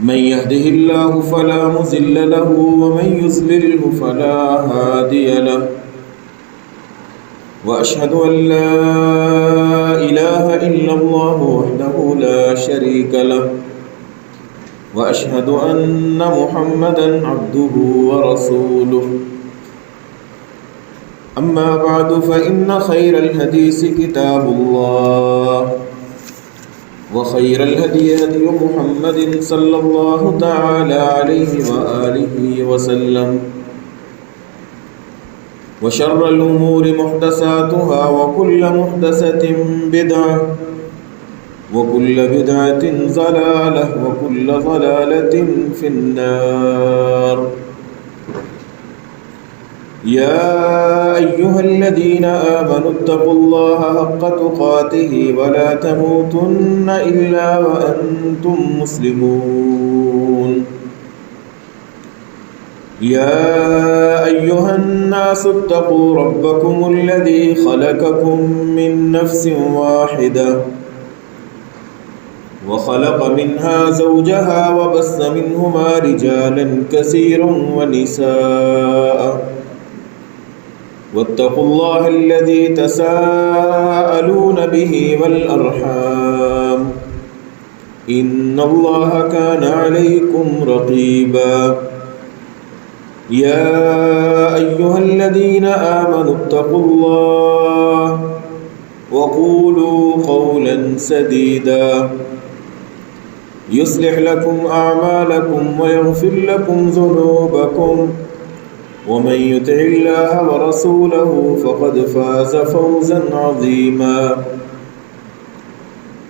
من يهده الله فلا مضل له ومن يضلل فلا هادي له وأشهد أن لا إله إلا الله وحده لا شريك له وأشهد أن محمدا عبده ورسوله أما بعد فإن خير الحديث كتاب الله وخير الهدي هدي محمد صلى الله تعالى عليه وآله وسلم وشر الأمور محدثاتها وكل محدثة بدعة وكل بدعة ضلالة وكل ضلالة في النار يا أيها الذين آمنوا اتقوا الله حق تقاته ولا تموتن إلا وأنتم مسلمون يا أيها الناس اتقوا ربكم الذي خلقكم من نفس واحدة وخلق منها زوجها وبث منهما رجالا كثيرا ونساء واتقوا الله الذي تساءلون به والأرحام إن الله كان عليكم رقيبا يا أيها الذين آمنوا اتقوا الله وقولوا قولا سديدا يصلح لكم أعمالكم ويغفر لكم ذنوبكم ومن يطع الله ورسوله فقد فاز فوزا عظيما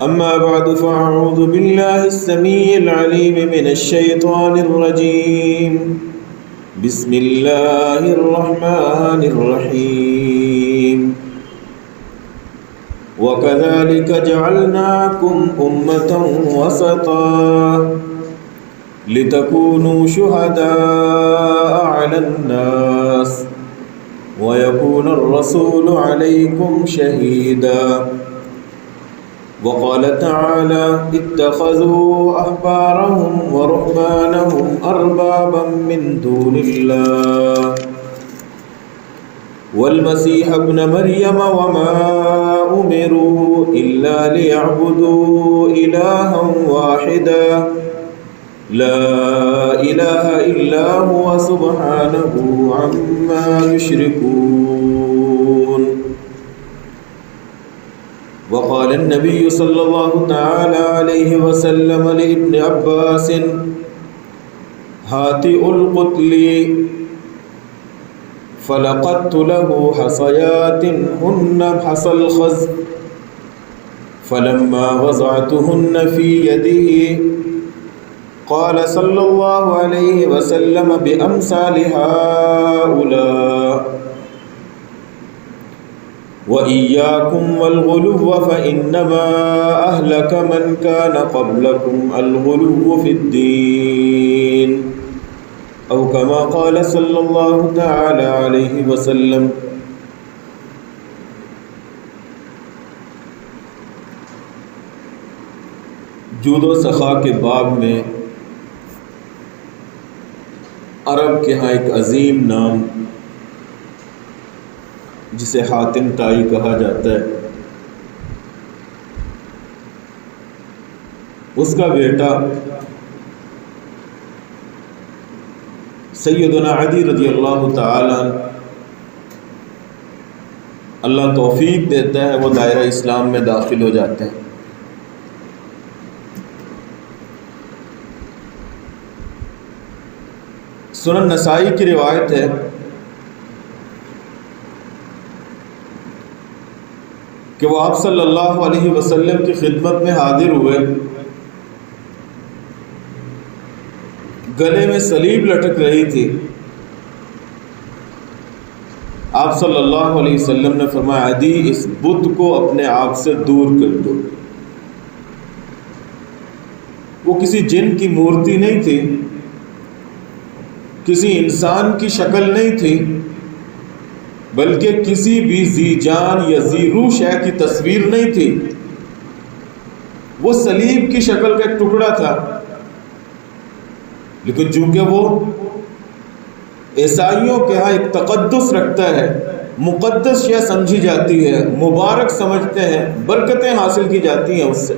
أما بعد فأعوذ بالله السميع العليم من الشيطان الرجيم بسم الله الرحمن الرحيم وكذلك جعلناكم أمة وسطا لتكونوا شهداء على الناس ويكون الرسول عليكم شهيدا وقال تعالى اتخذوا أحبارهم ورهبانهم أربابا من دون الله والمسيح ابن مريم وما أمروا إلا ليعبدوا إلها واحدا لا إله إلا هو سبحانه عما يشركون وقال النبي صلى الله تعالى عليه وسلم لابن عباس هاتئ القتل فلقدت له حصيات هن حصى الخز فلما وضعتهن في يده قال صلى الله عليه وسلم بأمثال هؤلاء وإياكم والغلو فإنما أهلك من كان قبلكم الغلو في الدين أو كما قال صلى الله تعالى عليه وسلم جود و سخا کے باب میں عرب کے ہاں ایک عظیم نام جسے حاتم طائی کہا جاتا ہے، اس کا بیٹا سیدنا علی رضی اللہ تعالیٰ اللہ توفیق دیتا ہے وہ دائرہ اسلام میں داخل ہو جاتے ہیں۔ سنن نسائی کی روایت ہے کہ وہ آپ صلی اللہ علیہ وسلم کی خدمت میں حاضر ہوئے، گلے میں صلیب لٹک رہی تھی۔ آپ صلی اللہ علیہ وسلم نے فرمایا عدی اس بت کو اپنے آپ سے دور کر دو۔ وہ کسی جن کی مورتی نہیں تھی، کسی انسان کی شکل نہیں تھی، بلکہ کسی بھی ذی جان یا ذی روح شے کی تصویر نہیں تھی۔ وہ صلیب کی شکل کا ایک ٹکڑا تھا لیکن چونکہ وہ عیسائیوں کے ہاں ایک تقدس رکھتا ہے، مقدس شے سمجھی جاتی ہے، مبارک سمجھتے ہیں، برکتیں حاصل کی جاتی ہیں اس سے،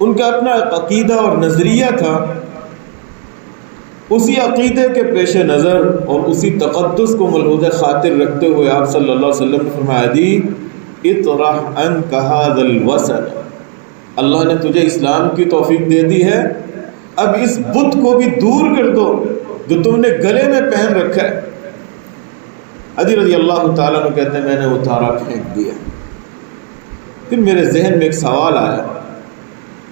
ان کا اپنا عقیدہ اور نظریہ تھا، اسی عقیدے کے پیش نظر اور اسی تقدس کو ملحوظ خاطر رکھتے ہوئے آپ صلی اللہ علیہ وسلم نے فرمایا دی اطرح عنک ھذا الوثن، اللہ نے تجھے اسلام کی توفیق دے دی ہے، اب اس بت کو بھی دور کر دو جو تم نے گلے میں پہن رکھا ہے۔ عدی رضی اللہ تعالیٰ عنہ کہتے ہیں میں نے اتارا پھینک دیا۔ پھر میرے ذہن میں ایک سوال آیا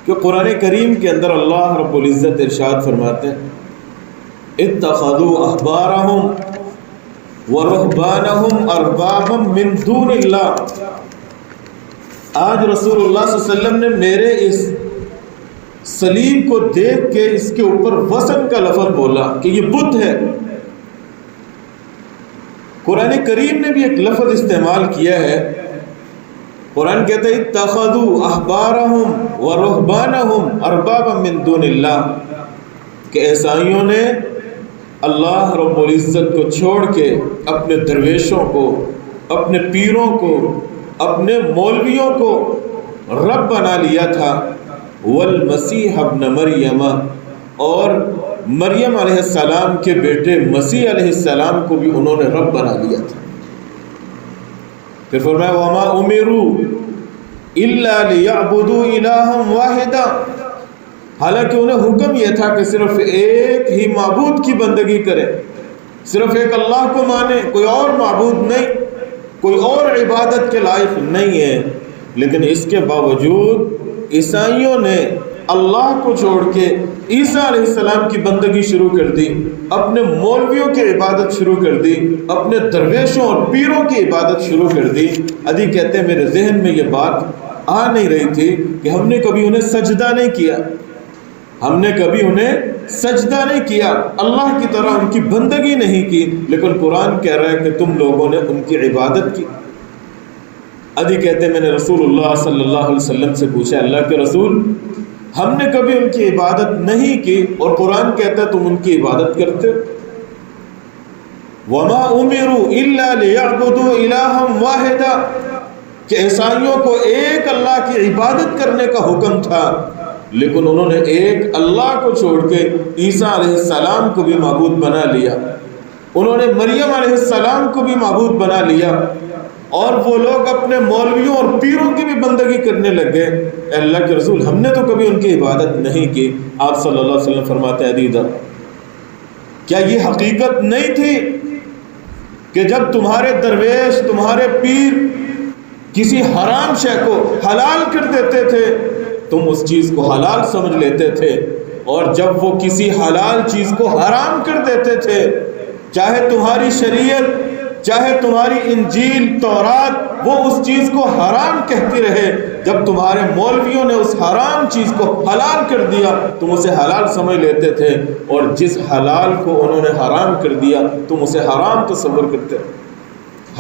کہ قرآن کریم کے اندر اللہ رب العزت ارشاد فرماتے ہیں اتخذوا احبارهم ورهبانهم اربابا من دون اللہ۔ آج رسول اللہ صلی اللہ علیہ وسلم نے میرے اس صلیب کو دیکھ کے اس کے اوپر وثن کا لفظ بولا کہ یہ بت ہے۔ قرآن کریم نے بھی ایک لفظ استعمال کیا ہے، قرآن کہتا ہے اتخذوا احبارهم ورهبانهم اربابا من دون اللہ، کہ عیسائیوں نے اللہ رب العزت کو چھوڑ کے اپنے درویشوں کو، اپنے پیروں کو، اپنے مولویوں کو رب بنا لیا تھا، والمسیح ابن مریم، اور مریم علیہ السلام کے بیٹے مسیح علیہ السلام کو بھی انہوں نے رب بنا لیا تھا۔ پھر فرمایا وما امروا الا لیعبدوا الہا واحدا، حالانکہ انہیں حکم یہ تھا کہ صرف ایک ہی معبود کی بندگی کریں، صرف ایک اللہ کو مانے، کوئی اور معبود نہیں، کوئی اور عبادت کے لائق نہیں ہے۔ لیکن اس کے باوجود عیسائیوں نے اللہ کو چھوڑ کے عیسیٰ علیہ السلام کی بندگی شروع کر دی، اپنے مولویوں کی عبادت شروع کر دی، اپنے درویشوں اور پیروں کی عبادت شروع کر دی۔ عدی کہتے ہیں میرے ذہن میں یہ بات آ نہیں رہی تھی کہ ہم نے کبھی انہیں سجدہ نہیں کیا، ہم نے کبھی انہیں سجدہ نہیں کیا، اللہ کی طرح ان کی بندگی نہیں کی، لیکن قرآن کہہ رہا ہے کہ تم لوگوں نے ان کی عبادت کی۔ عدی کہتے ہیں میں نے رسول اللہ صلی اللہ علیہ وسلم سے پوچھا اللہ کے رسول ہم نے کبھی ان کی عبادت نہیں کی اور قرآن کہتا ہے تم ان کی عبادت کرتے ہو۔ وما امروا الا لیعبدوا الہا واحدا، کہ عیسائیوں کو ایک اللہ کی عبادت کرنے کا حکم تھا، لیکن انہوں نے ایک اللہ کو چھوڑ کے عیسیٰ علیہ السلام کو بھی معبود بنا لیا، انہوں نے مریم علیہ السلام کو بھی معبود بنا لیا، اور وہ لوگ اپنے مولویوں اور پیروں کی بھی بندگی کرنے لگ گئے۔ اے اللہ کے رسول ہم نے تو کبھی ان کی عبادت نہیں کی۔ آپ صلی اللہ علیہ وسلم فرماتے ہیں عدیدہ کیا یہ حقیقت نہیں تھی کہ جب تمہارے درویش، تمہارے پیر کسی حرام شے کو حلال کر دیتے تھے تم اس چیز کو حلال سمجھ لیتے تھے، اور جب وہ کسی حلال چیز کو حرام کر دیتے تھے، چاہے تمہاری شریعت، چاہے تمہاری انجیل تورات وہ اس چیز کو حرام کہتی رہے، جب تمہارے مولویوں نے اس حرام چیز کو حلال کر دیا تم اسے حلال سمجھ لیتے تھے، اور جس حلال کو انہوں نے حرام کر دیا تم اسے حرام تصور کرتے،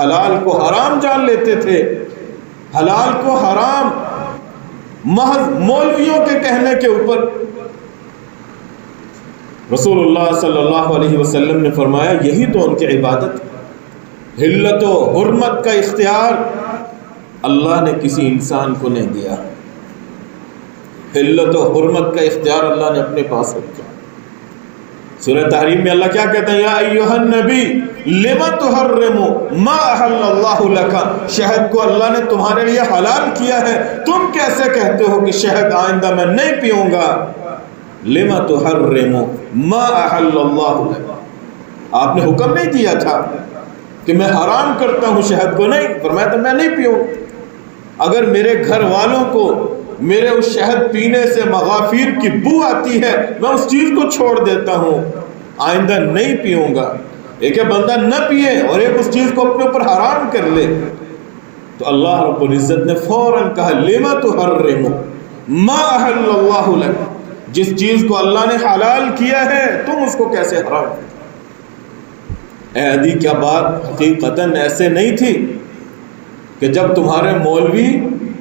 حلال کو حرام جان لیتے تھے، حلال کو حرام محض مولویوں کے کہنے کے اوپر۔ رسول اللہ صلی اللہ علیہ وسلم نے فرمایا یہی تو ان کی عبادت، حلت و حرمت کا اختیار اللہ نے کسی انسان کو نہیں دیا، حلت و حرمت کا اختیار اللہ نے اپنے پاس رکھا۔ سورہ تحریم میں اللہ کیا کہتے ہیں یا ایھا النبی لما تحرم ما احل اللہ لک، شہد کو اللہ نے تمہارے لیے حلال کیا ہے، تم کیسے کہتے ہو کہ شہد آئندہ میں نہیں پیوں گا؟ لما تحرم ما احل اللہ لک، آپ نے حکم نہیں دیا تھا کہ میں حرام کرتا ہوں شہد کو، نہیں فرمایا تو میں نہیں پیوں۔ اگر میرے گھر والوں کو میرے اس شہد پینے سے مغافیر کی بو آتی ہے میں اس چیز کو چھوڑ دیتا ہوں، آئندہ نہیں پیوں گا۔ ایک ہے بندہ نہ پیے اور ایک اس چیز کو اپنے اوپر حرام کر لے، تو اللہ رب العزت نے فوراً کہا لما تحرم ما احل اللہ لک، جس چیز کو اللہ نے حلال کیا ہے تم اس کو کیسے حرام کرتے؟ اے عدی کیا بات حقیقتاً ایسے نہیں تھی کہ جب تمہارے مولوی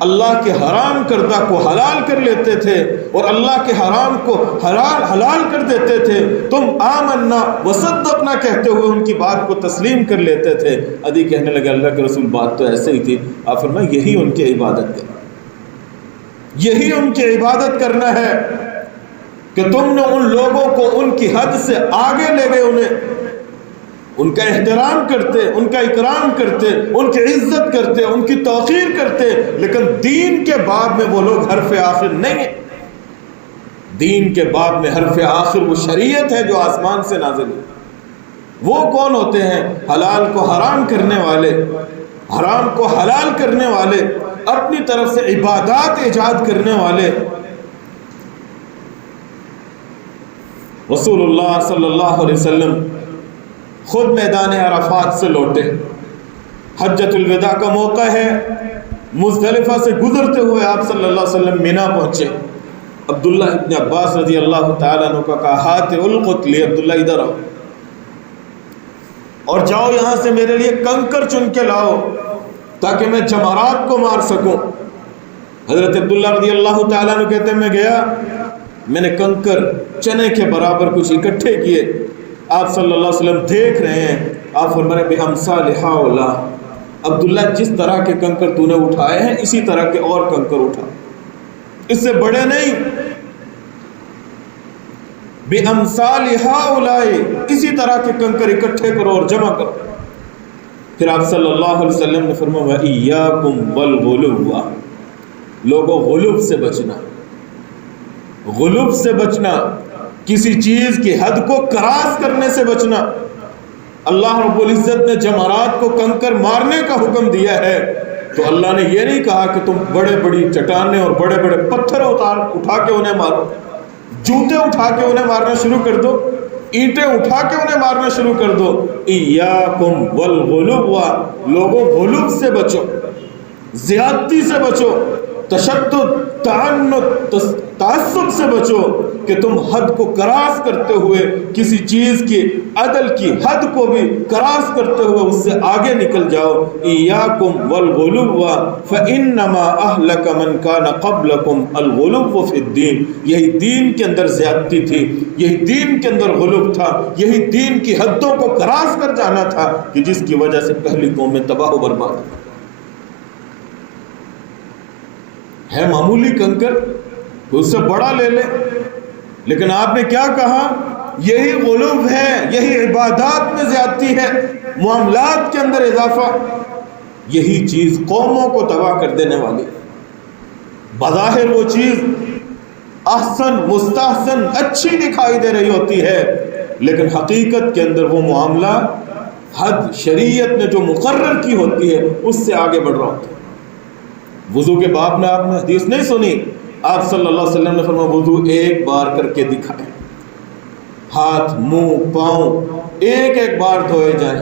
اللہ کے حرام کردہ کو حلال کر لیتے تھے اور اللہ کے حرام کو حلال کر دیتے تھے. تم آمنا وصدقنا کہتے ہوئے ان کی بات کو تسلیم کر لیتے تھے. عدی کہنے لگے اللہ کے رسول بات تو ایسے ہی تھی. آپ فرمائیں یہی ان کی عبادت ہے, یہی ان کی عبادت کرنا ہے کہ تم نے ان لوگوں کو ان کی حد سے آگے لے گئے, انہیں ان کا احترام کرتے, ان کا اکرام کرتے, ان کی عزت کرتے, ان کی توقیر کرتے, لیکن دین کے باب میں وہ لوگ حرف آخر نہیں ہیں. دین کے باب میں حرف آخر وہ شریعت ہے جو آسمان سے نازل ہے. وہ کون ہوتے ہیں؟ حلال کو حرام کرنے والے, حرام کو حلال کرنے والے, اپنی طرف سے عبادات ایجاد کرنے والے. رسول اللہ صلی اللہ علیہ وسلم خود میدان عرفات سے لوٹے, حجۃ الوداع کا موقع ہے, مزدلفہ سے گزرتے ہوئے آپ صلی اللہ علیہ وسلم مینا پہنچے. عبداللہ ابن عباس رضی اللہ تعالیٰ عنہ کا کہا ہاتھ القت لی, عبداللہ ادھر آؤ اور جاؤ یہاں سے میرے لیے کنکر چن کے لاؤ تاکہ میں جمرات کو مار سکوں. حضرت عبداللہ رضی اللہ تعالیٰ عنہ کہتے ہیں میں گیا, میں نے کنکر چنے کے برابر کچھ اکٹھے کیے. آپ صلی اللہ علیہ وسلم دیکھ رہے ہیں, آپ فرما رہے بِأَمْثَالِ هَؤُلَاءِ, عبداللہ جس طرح کے کنکر تو نے اٹھائے ہیں اسی طرح کے اور کنکر اٹھا, اس سے بڑے نہیں. بِأَمْثَالِ هَؤُلَاءِ, اسی طرح کے کنکر اکٹھے کرو اور جمع کرو. پھر آپ صلی اللہ علیہ وسلم نے فرمایا وَإِيَّاكُمْ وَالْغُلُوَّ, لوگوں غلوب سے بچنا, غلوب سے بچنا, کسی چیز کی حد کو کراس کرنے سے بچنا. اللہ رب العزت نے جمرات کو کنکر مارنے کا حکم دیا ہے تو اللہ نے یہ نہیں کہا کہ تم بڑے بڑی چٹانیں اور بڑے بڑے پتھر اٹھا کے انہیں مارو, جوتے اٹھا کے انہیں مارنا شروع کر دو, اینٹیں اٹھا کے انہیں مارنا شروع کر دو. ایاکم والغلو, لوگوں غلوب سے بچو, زیادتی سے بچو, تشدد, تعنت, تعصب سے بچو کہ تم حد کو کراس کرتے ہوئے کسی چیز کی عدل کی حد کو بھی کراس کرتے ہوئے اس سے آگے نکل جاؤ. ایاکم والغلو فانما اہلک من کان قبلکم الغلو فی الدین, یہی دین کے اندر زیادتی تھی, یہی دین کے اندر غلو تھا, یہی دین کی حدوں کو کراس کر جانا تھا کہ جس کی وجہ سے پہلی قومیں تباہ و برباد ہوئی. ہے معمولی کنکر, اس سے بڑا لے لے, لیکن آپ نے کیا کہا؟ یہی غلو ہے, یہی عبادات میں زیادتی ہے, معاملات کے اندر اضافہ, یہی چیز قوموں کو تباہ کر دینے والی. بظاہر وہ چیز احسن, مستحسن, اچھی دکھائی دے رہی ہوتی ہے, لیکن حقیقت کے اندر وہ معاملہ حد شریعت نے جو مقرر کی ہوتی ہے اس سے آگے بڑھ رہا ہوتا ہے. وضو کے باب میں آپ نے حدیث نہیں سنی, آپ صلی اللہ علیہ وسلم نے فرمایا وضو ایک بار کر کے دکھائیں, ہاتھ, منہ, پاؤں ایک ایک بار دھوئے جائیں.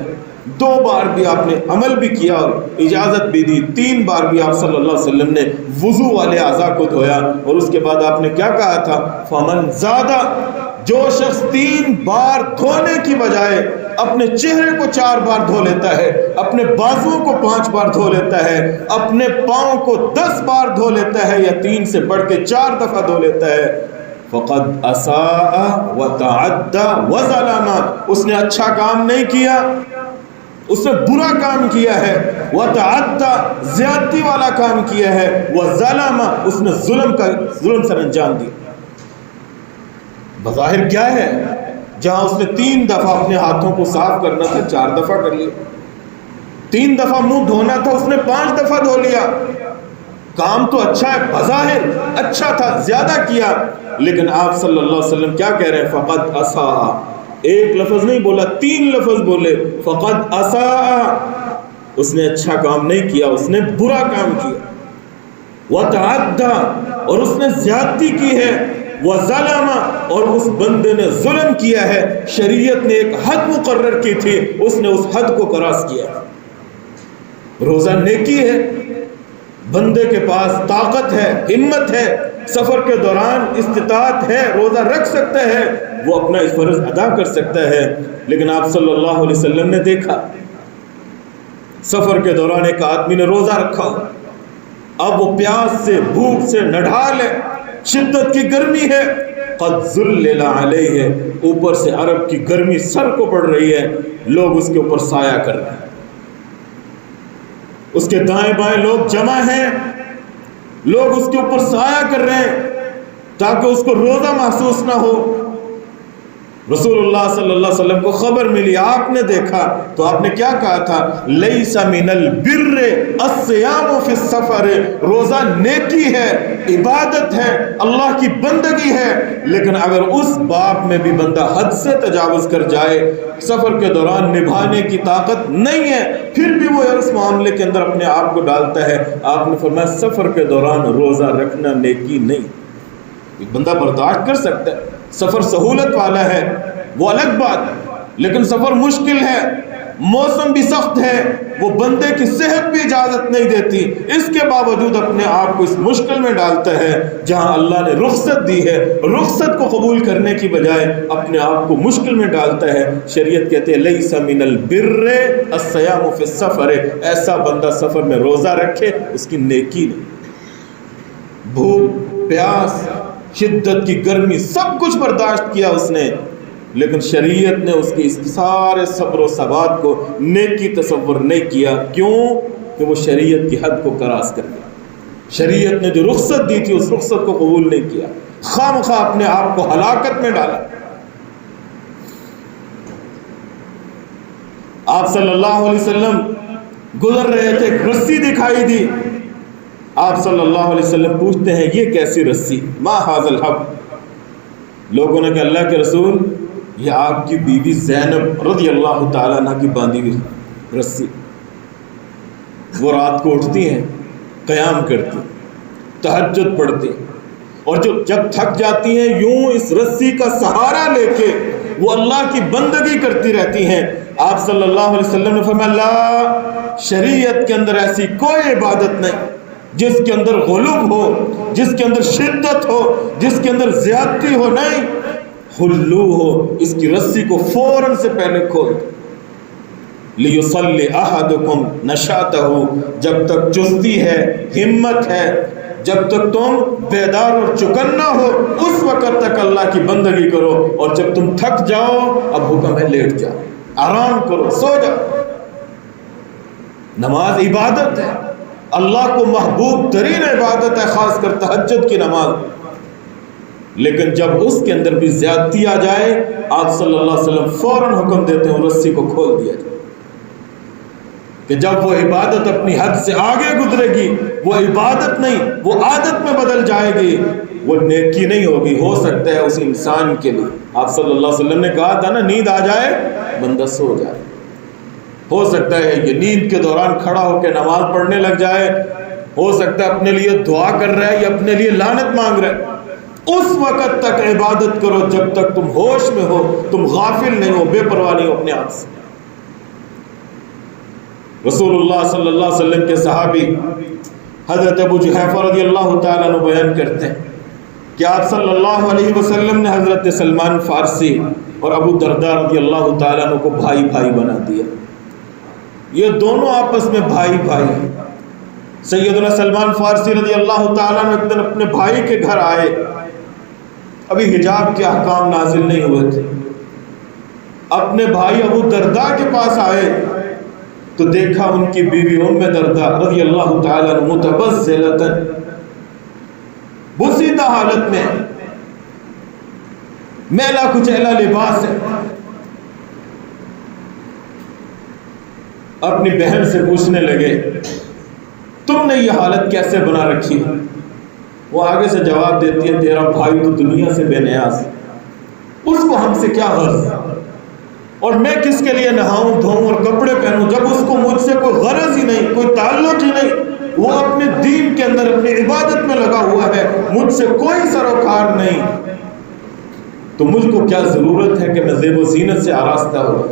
2 بار بھی آپ نے عمل بھی کیا اور اجازت بھی دی, 3 بار بھی آپ صلی اللہ علیہ وسلم نے وضو والے اعضاء کو دھویا. اور اس کے بعد آپ نے کیا کہا تھا؟ فمن زیادہ, جو شخص 3 بار دھونے کی بجائے اپنے چہرے کو 4 بار دھو لیتا ہے, اپنے بازوؤں کو 5 بار دھو لیتا ہے, اپنے پاؤں کو 10 بار دھو لیتا ہے یا 3 سے بڑھ کے 4 دفعہ دھو لیتا ہے, فقد اساء وتعدى وظلم, اس نے اچھا کام نہیں کیا, اس نے برا کام کیا ہے, وتعدى زیادتی والا کام کیا ہے, وظلم اس نے ظلم سر انجام دیا. بظاہر کیا ہے؟ جہاں اس نے 3 دفعہ اپنے ہاتھوں کو صاف کرنا تھا 4 دفعہ کر لیا, 3 دفعہ منہ دھونا تھا اس نے 5 دفعہ دھو لیا. کام تو اچھا ہے, بظاہر اچھا تھا, زیادہ کیا, لیکن آپ صلی اللہ علیہ وسلم کیا کہہ رہے ہیں؟ فقد اساء, ایک لفظ نہیں بولا, 3 لفظ بولے. فقد اساء, اس نے اچھا کام نہیں کیا, اس نے برا کام کیا. وتعدى, اور اس نے زیادتی کی ہے. وظلم, اور اس بندے نے ظلم کیا ہے. شریعت نے ایک حد مقرر کی تھی, اس نے اس حد کو کراس کیا. روزہ نیکی ہے, بندے کے پاس طاقت ہے, ہمت ہے, سفر کے دوران استطاعت ہے, روزہ رکھ سکتا ہے, وہ اپنا اس فرض ادا کر سکتا ہے. لیکن آپ صلی اللہ علیہ وسلم نے دیکھا سفر کے دوران ایک آدمی نے روزہ رکھا, اب وہ پیاس سے بھوک سے نڈھال ہے، شدت کی گرمی ہے، قد ذلل علیہ، اوپر سے عرب کی گرمی سر کو پڑ رہی ہے، لوگ اس کے اوپر سایہ کر رہے ہیں، اس کے دائیں بائیں لوگ جمع ہیں، لوگ اس کے اوپر سایہ کر رہے ہیں تاکہ اس کو روزہ محسوس نہ ہو۔ رسول اللہ صلی اللہ علیہ وسلم کو خبر ملی، آپ نے دیکھا تو آپ نے کیا کہا تھا؟ لیس من البر الصیام فی السفر، روزہ نیکی ہے، عبادت ہے، اللہ کی بندگی ہے، لیکن اگر اس باب میں بھی بندہ حد سے تجاوز کر جائے، سفر کے دوران نبھانے کی طاقت نہیں ہے، پھر بھی وہ اس معاملے کے اندر اپنے آپ کو ڈالتا ہے، آپ نے فرمایا سفر کے دوران روزہ رکھنا نیکی نہیں۔ ایک بندہ برداشت کر سکتا ہے، سفر سہولت والا ہے وہ الگ بات، لیکن سفر مشکل ہے، موسم بھی سخت ہے، وہ بندے کی صحت بھی اجازت نہیں دیتی، اس کے باوجود اپنے آپ کو اس مشکل میں ڈالتا ہے جہاں اللہ نے رخصت دی ہے، رخصت کو قبول کرنے کی بجائے اپنے آپ کو مشکل میں ڈالتا ہے۔ شریعت کہتے ہیں لیس من البر الصیام فی السفر، ایسا بندہ سفر میں روزہ رکھے اس کی نیکی نہیں۔ بھوک پیاس شدت کی گرمی سب کچھ برداشت کیا اس نے، لیکن شریعت نے اس کی اس سارے صبر و ثبات کو نیکی تصور نہیں کیا۔ کیوں؟ کہ وہ شریعت کی حد کو کراس کر گیا، شریعت نے جو رخصت دی تھی اس رخصت کو قبول نہیں کیا، خواہ مخواہ اپنے آپ کو ہلاکت میں ڈالا۔ آپ صلی اللہ علیہ وسلم گزر رہے تھے، ایک رسی دکھائی دی، آپ صلی اللہ علیہ وسلم پوچھتے ہیں یہ کیسی رسی؟ ما ھذا الحب، لوگوں نے کہا اللہ کے رسول یہ آپ کی بیوی زینب رضی اللہ تعالیٰ عنہ کی باندھی ہوئی رسی، وہ رات کو اٹھتی ہیں، قیام کرتی، تہجد پڑھتی، اور جب تھک جاتی ہیں یوں اس رسی کا سہارا لے کے وہ اللہ کی بندگی کرتی رہتی ہیں۔ آپ صلی اللہ علیہ وسلم نے فرمایا لا، شریعت کے اندر ایسی کوئی عبادت نہیں جس کے اندر غلوب ہو، جس کے اندر شدت ہو، جس کے اندر زیادتی ہو، نہیں، خلو ہو، اس کی رسی کو فوراً سے پہلے کھول دو۔ لیصلی احدکم نشاطہ، جب تک چستی ہے، ہمت ہے، جب تک تم بیدار اور چکنا ہو اس وقت تک اللہ کی بندگی کرو، اور جب تم تھک جاؤ اب حکم ہے لیٹ جاؤ، آرام کرو، سو جاؤ۔ نماز عبادت ہے، اللہ کو محبوب ترین عبادت ہے، خاص کر تہجد کی نماز، لیکن جب اس کے اندر بھی زیادتی آ جائے آپ صلی اللہ علیہ وسلم فوراً حکم دیتے ہیں رسی کو کھول دیا جائے، کہ جب وہ عبادت اپنی حد سے آگے گزرے گی وہ عبادت نہیں، وہ عادت میں بدل جائے گی، وہ نیکی نہیں ہوگی۔ ہو سکتا ہے اس انسان کے لیے، آپ صلی اللہ علیہ وسلم نے کہا تھا نا نیند آ جائے بندہ سو جائے، ہو سکتا ہے یہ نیند کے دوران کھڑا ہو کے نماز پڑھنے لگ جائے، ہو سکتا ہے اپنے لیے دعا کر رہا ہے یا اپنے لیے لعنت مانگ رہا ہے۔ اس وقت تک عبادت کرو جب تک تم ہوش میں ہو، تم غافل نہیں ہو، بے پرواہ نہیں ہو اپنے آپ سے۔ رسول اللہ صلی اللہ علیہ وسلم کے صحابی حضرت ابو جحیفہ رضی اللہ تعالیٰ عنہ بیان کرتے ہیں کہ آپ صلی اللہ علیہ وسلم نے حضرت سلمان فارسی اور ابو درداء رضی اللہ تعالیٰ عنہ کو بھائی بھائی بنا دیا، یہ دونوں آپس میں بھائی بھائی ہیں۔ سیدنا سلمان فارسی رضی اللہ تعالیٰ عنہ ایک دن اپنے بھائی کے گھر آئے، ابھی حجاب کے احکام نازل نہیں ہوئے تھے، اپنے بھائی ابو درداء کے پاس آئے تو دیکھا ان کی بیوی ام درداء رضی اللہ تعالیٰ عنہ متبذلۃ، بوسیدہ حالت میں، میلا کچیلا لباس ہے۔ اپنی بہن سے پوچھنے لگے تم نے یہ حالت کیسے بنا رکھی ہے؟ وہ آگے سے جواب دیتی ہے تیرا بھائی تو دنیا سے بے نیاز، اس کو ہم سے کیا غرض، اور میں کس کے لیے نہاؤں دھوؤں اور کپڑے پہنوں جب اس کو مجھ سے کوئی غرض ہی نہیں، کوئی تعلق ہی نہیں، وہ اپنے دین کے اندر اپنی عبادت میں لگا ہوا ہے، مجھ سے کوئی سروکار نہیں، تو مجھ کو کیا ضرورت ہے کہ میں زیب و زینت سے آراستہ ہوں۔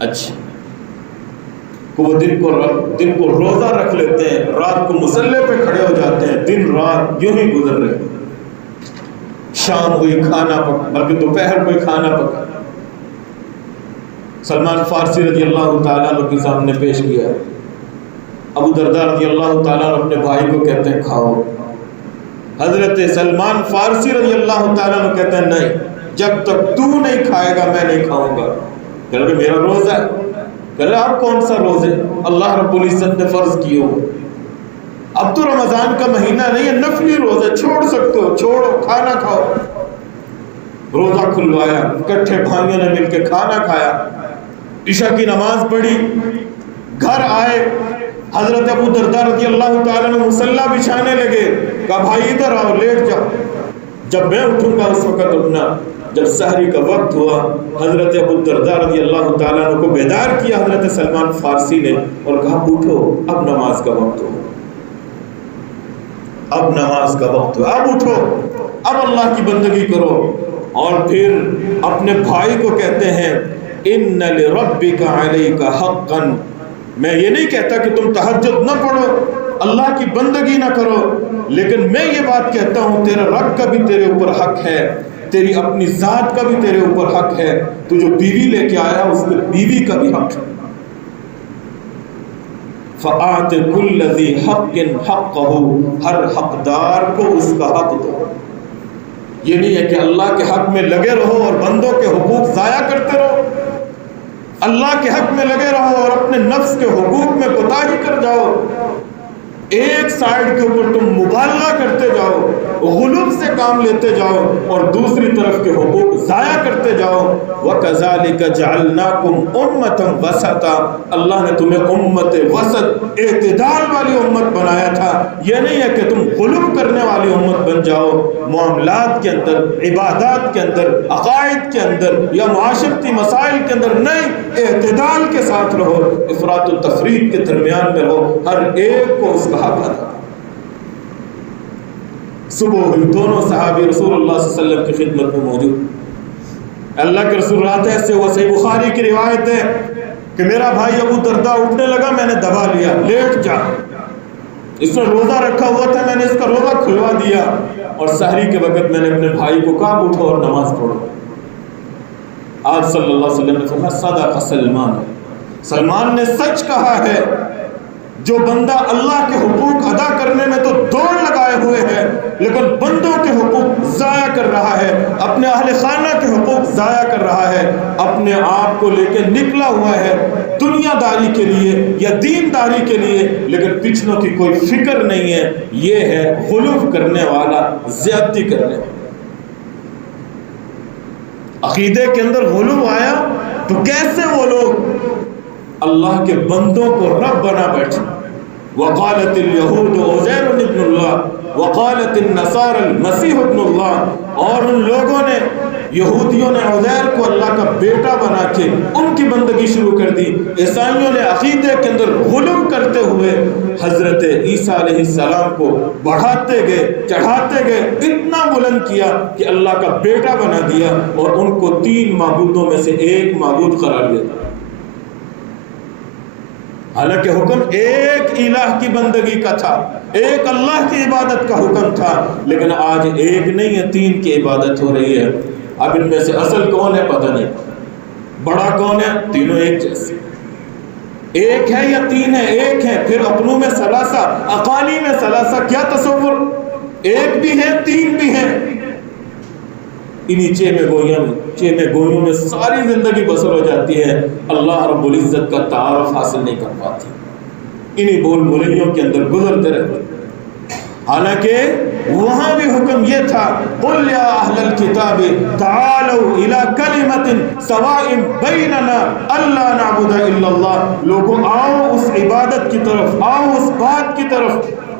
اچھا وہ دن کو روزہ رکھ لیتے ہیں، رات کو مصلے پہ کھڑے ہو جاتے ہیں، دن رات یوں ہی گزر رہے، شام ہوئی کھانا پکا، بلکہ دوپہر کوئی کھانا پکا، سلمان فارسی رضی اللہ تعالیٰ عنہ کے سامنے پیش کیا، ابو درداء رضی اللہ تعالیٰ عنہ اپنے بھائی کو کہتے ہیں کھاؤ. حضرت سلمان فارسی رضی اللہ تعالیٰ عنہ کہتے ہیں نہیں، جب تک تو نہیں کھائے گا میں نہیں کھاؤں گا. کہ میرا روزہ ہے. کہ آپ کون سا روزے اللہ رب العزت نے فرض کیے ہو؟ اب تو رمضان کا مہینہ نہیں ہے، نفلی روزہ چھوڑ سکتے ہو، چھوڑو، کھانا کھاؤ. روزہ کھلوایا، اکٹھے بھائیوں نے مل کے کھانا کھایا، عشاء کی نماز پڑھی، گھر آئے. حضرت ابو درداء رضی اللہ تعالیٰ عنہ مصلی بچھانے لگے. کہا بھائی ادھر آؤ، لیٹ جاؤ، جب میں اٹھوں گا اس وقت اٹھنا. جب سحری کا وقت ہوا، حضرت ابو درداء رضی اللہ تعالیٰ عنہ کو بیدار کیا حضرت سلمان فارسی نے اور کہا اٹھو، اب نماز کا وقت ہو، اب نماز کا وقت ہو، اب اٹھو، اب اللہ کی بندگی کرو. اور پھر اپنے بھائی کو کہتے ہیں ان لربک علیک حقا. میں یہ نہیں کہتا کہ تم تہجد نہ پڑھو، اللہ کی بندگی نہ کرو، لیکن میں یہ بات کہتا ہوں تیرے رب کا بھی تیرے اوپر حق ہے، تیری اپنی ذات کا بھی تیرے اوپر حق ہے. تو جو بیوی لے کے آیا اس میں بیوی کا بھی حق ہے. فآت کل ذی حق حقہ، ہر حقدار کو اس کا حق دو. یہ نہیں ہے کہ اللہ کے حق میں لگے رہو اور بندوں کے حقوق ضائع کرتے رہو. اللہ کے حق میں لگے رہو اور اپنے نفس کے حقوق میں کوتاہی کر جاؤ. ایک سائیڈ کے اوپر تم مبالغہ کرتے جاؤ، غلو سے کام لیتے جاؤ اور دوسری طرف کے حقوق ضائع کرتے جاؤ. وَكَذَلِكَ جَعَلْنَاكُمْ أُمَّةً وَسَطًا. اللہ نے تمہیں امت وسط، اعتدال والی امت بنایا تھا. یہ نہیں ہے کہ تم غلو کرنے والی امت بن جاؤ معاملات کے اندر، عبادات کے اندر، عقائد کے اندر یا معاشرتی مسائل کے اندر. نہیں، اعتدال کے ساتھ رہو، افراط و تفریط کے درمیان میں رہو. ہر ایک کو اس کا حق ادا. صبح ہوئی، دونوں صحابی رسول اللہ صلی اللہ علیہ وسلم کی خدمت میں موجود. اللہ کے رسول راتے سے، وہ صحیح بخاری کی روایت ہے کہ میرا بھائی ابو درداء اٹھنے لگا، میں نے دبا لیا، لیٹ جا. اس نے روزہ رکھا ہوا تھا، میں نے اس کا روزہ کھلوا دیا. اور سحری کے وقت میں نے اپنے بھائی کو کہا اٹھو اور نماز پڑھو. آپ صلی اللہ علیہ وسلم نے فرمایا صدق سلمان، سلمان نے سچ کہا ہے. جو بندہ اللہ کے حقوق ادا کرنے میں تو دوڑ لگائے ہوئے ہے لیکن بندوں کے حقوق ضائع کر رہا ہے، اپنے اہل خانہ کے حقوق ضائع کر رہا ہے، اپنے آپ کو لے کے نکلا ہوا ہے دنیا داری کے لیے یا دین داری کے لیے، لیکن پچھلوں کی کوئی فکر نہیں ہے، یہ ہے غلو کرنے والا، زیادتی کرنے والا. عقیدے کے اندر غلو آیا تو کیسے وہ لوگ اللہ کے بندوں کو رب بنا بیٹھے. وقالت اليهود عزیر ابن اللہ وقالت النصارى المسیح ابن اللہ. اور ان لوگوں نے، یہودیوں نے عزیر کو اللہ کا بیٹا بنا کے ان کی بندگی شروع کر دی. عیسائیوں نے عقیدے کے اندر غلو کرتے ہوئے حضرت عیسیٰ علیہ السلام کو بڑھاتے گئے، چڑھاتے گئے، اتنا بلند کیا کہ اللہ کا بیٹا بنا دیا اور ان کو 3 معبودوں میں سے ایک معبود قرار دیا. حالانکہ حکم ایک الہ کی بندگی کا تھا، ایک اللہ کی عبادت کا حکم تھا، لیکن آج ایک نہیں ہے 3 کی عبادت ہو رہی ہے. اب ان میں سے اصل کون ہے پتہ نہیں، بڑا کون ہے؟ تینوں ایک جیسے، ایک ہے یا 3 ہے؟ ایک ہے. پھر اپنوں میں ثلاثہ، اقانی میں ثلاثہ، کیا تصور؟ ایک بھی ہے 3 بھی ہیں. انہی چیمے گوئیوں میں ساری زندگی بسر ہو جاتی ہے، اللہ رب العزت کا تعارف حاصل نہیں کر پاتی، انہی بول بولیوں کے اندر گزرتے رہتے. حالانکہ وہاں بھی حکم یہ تھا قل یا اہل الکتاب تعالوا الی کلمۃ سواء بیننا الا نعبد الا اللہ. لوگوں آؤ اس عبادت کی طرف، آؤ اس بات کی طرف،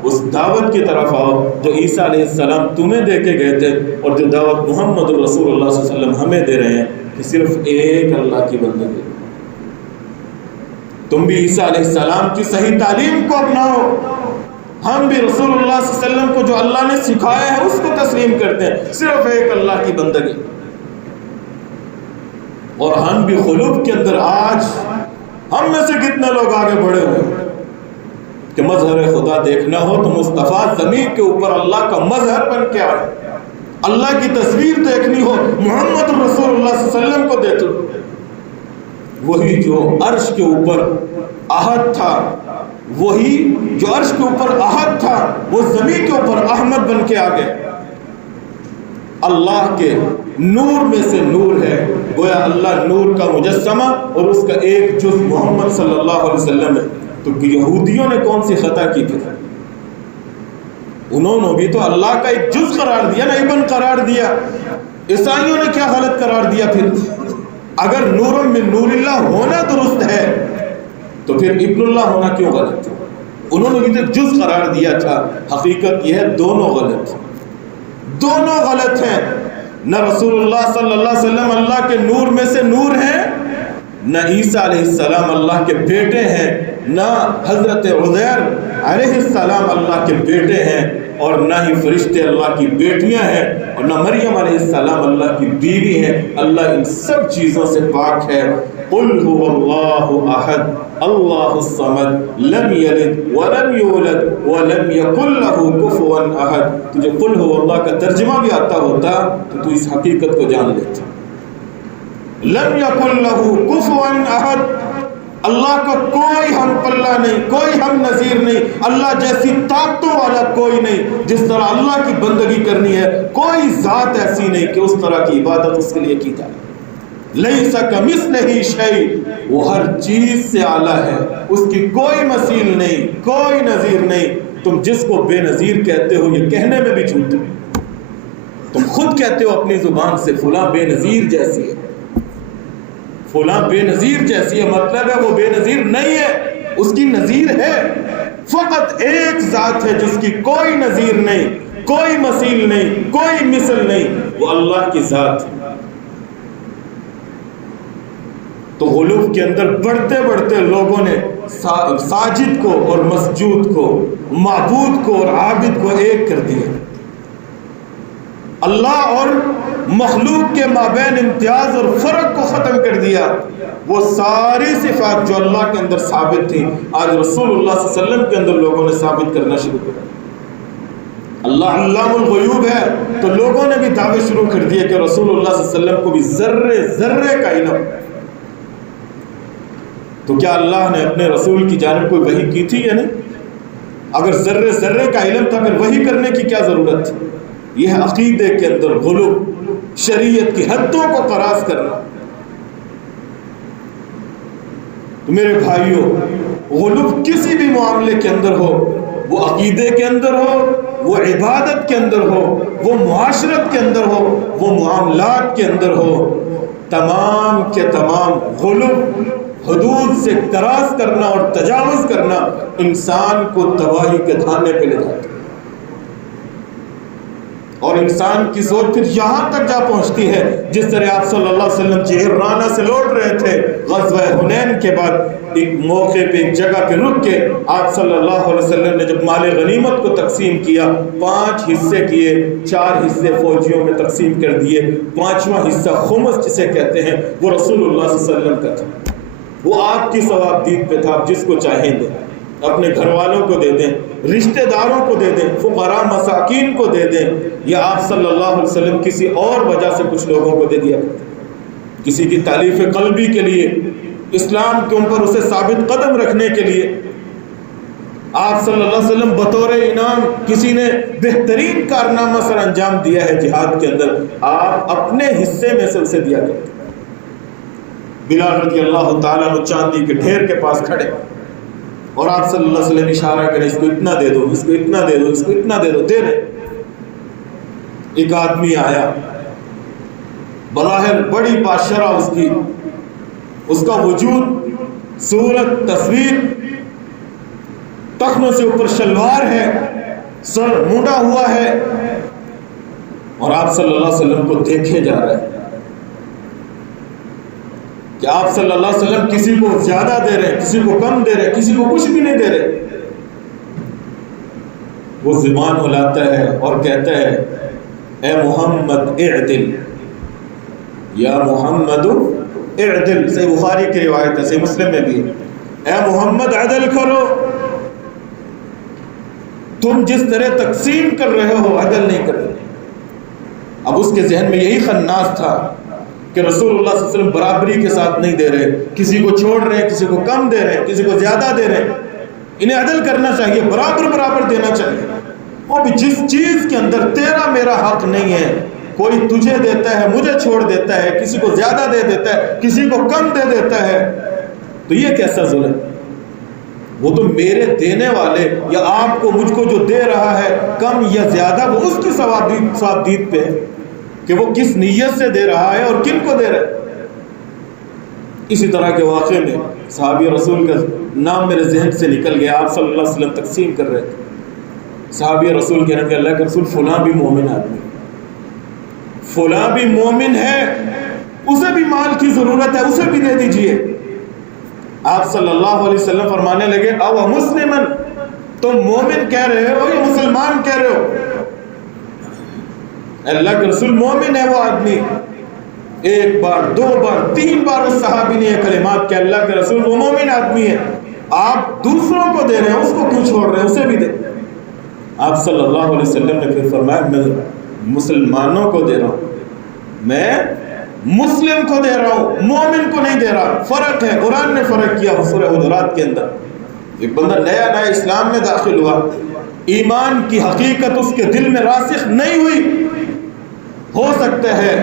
اس دعوت کی طرف آؤ جو عیسیٰ علیہ السلام تمہیں دے کے گئے تھے اور جو دعوت محمد رسول اللہ صلی اللہ علیہ وسلم ہمیں دے رہے ہیں کہ صرف ایک اللہ کی بندگی. تم بھی عیسیٰ علیہ السلام کی صحیح تعلیم کو اپناؤ، ہم بھی رسول اللہ صلی اللہ علیہ وسلم کو جو اللہ نے سکھایا ہے اس کو تسلیم کرتے ہیں، صرف ایک اللہ کی بندگی. اور ہم بھی خلوب کے اندر آج ہم میں سے کتنے لوگ آگے بڑھے ہوئے کہ مظہر خدا دیکھنا ہو تو مصطفیٰ زمین کے اوپر اللہ کا مظہر بن کے آئے، اللہ کی تصویر دیکھنی ہو محمد رسول اللہ صلی اللہ علیہ وسلم کو دیکھ لو. وہی جو عرش کے اوپر احد تھا، وہی جو عرش کے اوپر احد تھا وہ زمین کے اوپر احمد بن کے آ گئے. اللہ کے نور میں سے نور ہے، گویا اللہ نور کا مجسمہ اور اس کا ایک جز محمد صلی اللہ علیہ وسلم ہے. تو یہودیوں نے کون سی خطا کی تھی؟ انہوں نے بھی تو اللہ کا ایک جز قرار دیا نا، ابن قرار دیا. عیسائیوں نے کیا غلط قرار دیا پھر؟ اگر نور من نور اللہ ہونا درست ہے تو پھر ابن اللہ ہونا کیوں غلط ہے؟ انہوں نے بھی تو جز قرار دیا تھا. حقیقت یہ ہے دونوں غلط ہیں، دونوں غلط ہیں. نہ رسول اللہ صلی اللہ علیہ وسلم اللہ کے نور میں سے نور ہیں، نہ عیسیٰ علیہ السلام اللہ کے بیٹے ہیں، نہ حضرت عزیر علیہ السلام اللہ کے بیٹے ہیں، اور نہ ہی فرشتے اللہ کی بیٹیاں ہیں، اور نہ مریم علیہ السلام اللہ کی بیوی ہیں. اللہ ان سب چیزوں سے پاک ہے. قل هو اللہ احد اللہ الصمد لم یلد ولم یولد ولم یکن له کفوا احد. تجھے قل هو اللہ کا ترجمہ بھی آتا ہوتا تو اس حقیقت کو جان لیتا. لم یکن له کفوا احد، اللہ کا کوئی ہم پلہ نہیں، کوئی ہم نظیر نہیں. اللہ جیسی طاقتوں والا کوئی نہیں. جس طرح اللہ کی بندگی کرنی ہے کوئی ذات ایسی نہیں کہ اس طرح کی عبادت اس کے لیے کی جائے. لیس کمثلہ شیء، وہ ہر چیز سے اعلیٰ ہے، اس کی کوئی مثیل نہیں، کوئی نظیر نہیں. تم جس کو بے نظیر کہتے ہو یہ کہنے میں بھی جھوٹ ہے. تم خود کہتے ہو اپنی زبان سے فلاں بے نظیر جیسی ہے، فلاں بے نظیر جیسی ہے، مطلب ہے وہ بے نظیر نہیں ہے، اس کی نظیر ہے. فقط ایک ذات ہے جس کی کوئی نظیر نہیں، کوئی مثیل نہیں، کوئی مثل نہیں، وہ اللہ کی ذات ہے. تو غلو کے اندر بڑھتے بڑھتے لوگوں نے ساجد کو اور مسجود کو، معبود کو اور عابد کو ایک کر دیا. اللہ اور مخلوق کے مابین امتیاز اور فرق کو ختم کر دیا. وہ ساری صفات جو اللہ کے اندر ثابت تھی آج رسول اللہ صلی اللہ علیہ وسلم کے اندر لوگوں نے ثابت کرنا شروع کیا. اللہ علام الغیوب ہے تو لوگوں نے بھی دعوے شروع کر دیے کہ رسول اللہ صلی اللہ علیہ وسلم کو بھی ذرے ذرے کا علم. تو کیا اللہ نے اپنے رسول کی جانب کوئی وحی کی تھی یا نہیں؟ اگر ذرے ذرے کا علم تھا پھر وحی کرنے کی کیا ضرورت تھی؟ یہ ہے عقیدے کے اندر غلو، شریعت کی حدوں کو قراض کرنا. تو میرے بھائیوں، غلو کسی بھی معاملے کے اندر ہو، وہ عقیدے کے اندر ہو، وہ عبادت کے اندر ہو، وہ معاشرت کے اندر ہو، وہ معاملات کے اندر ہو، تمام کے تمام غلو، حدود سے کراس کرنا اور تجاوز کرنا انسان کو تباہی کے دھانے پہ لے جاتا ہے. اور انسان کی سوچ پھر یہاں تک جا پہنچتی ہے جس طرح آپ صلی اللہ علیہ وسلم جعرانہ سے لوٹ رہے تھے غزوہ حنین کے بعد. ایک موقع پہ ایک جگہ پہ رک کے آپ صلی اللہ علیہ وسلم نے جب مال غنیمت کو تقسیم کیا، 5 حصے کیے، 4 حصے فوجیوں میں تقسیم کر دیے، 5واں حصہ خمس جسے کہتے ہیں وہ رسول اللہ صلی اللہ علیہ وسلم کا تھا. وہ آپ کی ثوابدید پہ تھا. آپ جس کو چاہیں دیں، اپنے گھر والوں کو دے دیں، رشتہ داروں کو دے دیں، فقراء مساکین کو دے دیں، یا آپ صلی اللہ علیہ وسلم کسی اور وجہ سے کچھ لوگوں کو دے دیا، کسی کی تالیف قلبی کے لیے، اسلام کے اوپر اسے ثابت قدم رکھنے کے لیے. آپ صلی اللہ علیہ وسلم بطور انعام کسی نے بہترین کارنامہ سر انجام دیا ہے جہاد کے اندر، آپ اپنے حصے میں سے اسے دیا کرتے. بلال رضی اللہ تعالیٰ عنہ چاندی کے ڈھیر کے پاس کھڑے اور آپ صلی اللہ علیہ وسلم اشارہ کریں اس کو اتنا دے دو، اس کو اتنا دے دو، اس کو اتنا دے دو، دے رہے. ایک آدمی آیا، بظاہر بڑی بادشاہ اس کی، اس کا وجود، صورت، تصویر، ٹخنوں سے اوپر شلوار ہے، سر مونڈا ہوا ہے، اور آپ صلی اللہ علیہ وسلم کو دیکھے جا رہے ہیں کہ آپ صلی اللہ علیہ وسلم کسی کو زیادہ دے رہے ہیں، کسی کو کم دے رہے ہیں، کسی کو کچھ بھی نہیں دے رہے. وہ زبان ہلاتا ہے اور کہتا ہے اے محمد اعدل، یا محمد اعدل. صحیح بخاری کی روایت ہے، صحیح مسلم میں بھی ہے، اے محمد عدل کرو، تم جس طرح تقسیم کر رہے ہو عدل نہیں کر رہے. اب اس کے ذہن میں یہی خناس تھا کہ رسول اللہ صلی اللہ علیہ وسلم برابری کے ساتھ نہیں دے رہے، کسی کو چھوڑ رہے ہیں، کسی کو کم دے رہے ہیں، کسی کو زیادہ دے رہے ہیں. انہیں عدل کرنا چاہیے، برابر برابر دینا چاہیے۔ وہ بھی جس چیز کے اندر تیرا میرا حق نہیں ہے، کوئی تجھے دیتا ہے مجھے چھوڑ دیتا ہے، کسی کو زیادہ دے دیتا ہے کسی کو کم دے دیتا ہے، تو یہ کیسا ظلم؟ وہ تو میرے دینے والے یا آپ کو مجھ کو جو دے رہا ہے کم یا زیادہ، وہ اس کی ثوابدید پہ ہے کہ وہ کس نیت سے دے رہا ہے اور کن کو دے رہا ہے۔ اسی طرح کے واقعے میں صحابی رسول کا نام میرے ذہن سے نکل گیا، آپ صلی اللہ علیہ وسلم تقسیم کر رہے تھے، صحابی رسول کہنے کہ اللہ کے رسول فلاں بھی مومن آدمی، فلاں بھی مومن ہے، اسے بھی مال کی ضرورت ہے، اسے بھی دے دیجئے۔ آپ صلی اللہ علیہ وسلم فرمانے لگے او مسلمن، تم مومن کہہ رہے ہو یا مسلمان کہہ رہے ہو؟ اللہ کے رسول مومن ہے وہ آدمی۔ ایک بار دو بار تین بار اس صحابی نے یہ کلمات کہ اللہ کے رسول وہ مومن آدمی ہے، آپ دوسروں کو دے رہے ہیں اس کو کیوں چھوڑ رہے ہیں، اسے بھی دے۔ آپ صلی اللہ علیہ وسلم نے پھر فرمایا میں مسلمانوں کو دے رہا ہوں، میں مسلم کو دے رہا ہوں، مومن کو نہیں دے رہا۔ فرق ہے، قرآن نے فرق کیا سورہ حجرات کے اندر۔ ایک بندہ نیا نیا اسلام میں داخل ہوا، ایمان کی حقیقت اس کے دل میں راسخ نہیں ہوئی، ہو سکتا ہے